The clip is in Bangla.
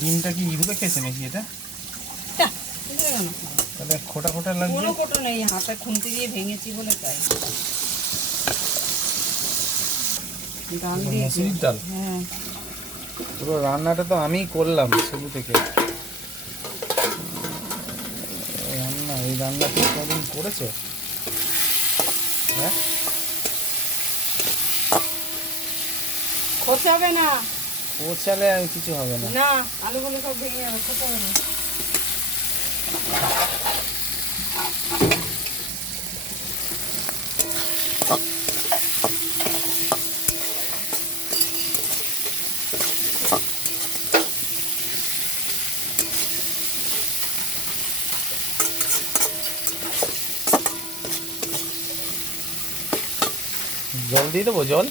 ডিমটা কি ইঁদুরে খেয়েছে নাকি এটা? তাহলে খোটা খোটা লাগছে। কোনো খোটা নেই, হাতে খুন্তি দিয়ে ভেঙেছি বলে তাই। ডাল দিয়ে মসুরির ডাল? হ্যাঁ। পুরো রান্নাটা তো আমিই করলাম শুরু থেকে। এই রান্না তো কদিন করেছো? হ্যাঁ, খোঁচাবে না। পৌঁছালে আর কিছু হবে না। না, আলুগুলো সব ভেঙে যাবে, খোঁচাবে না। জল দিয়ে দেবো, জল?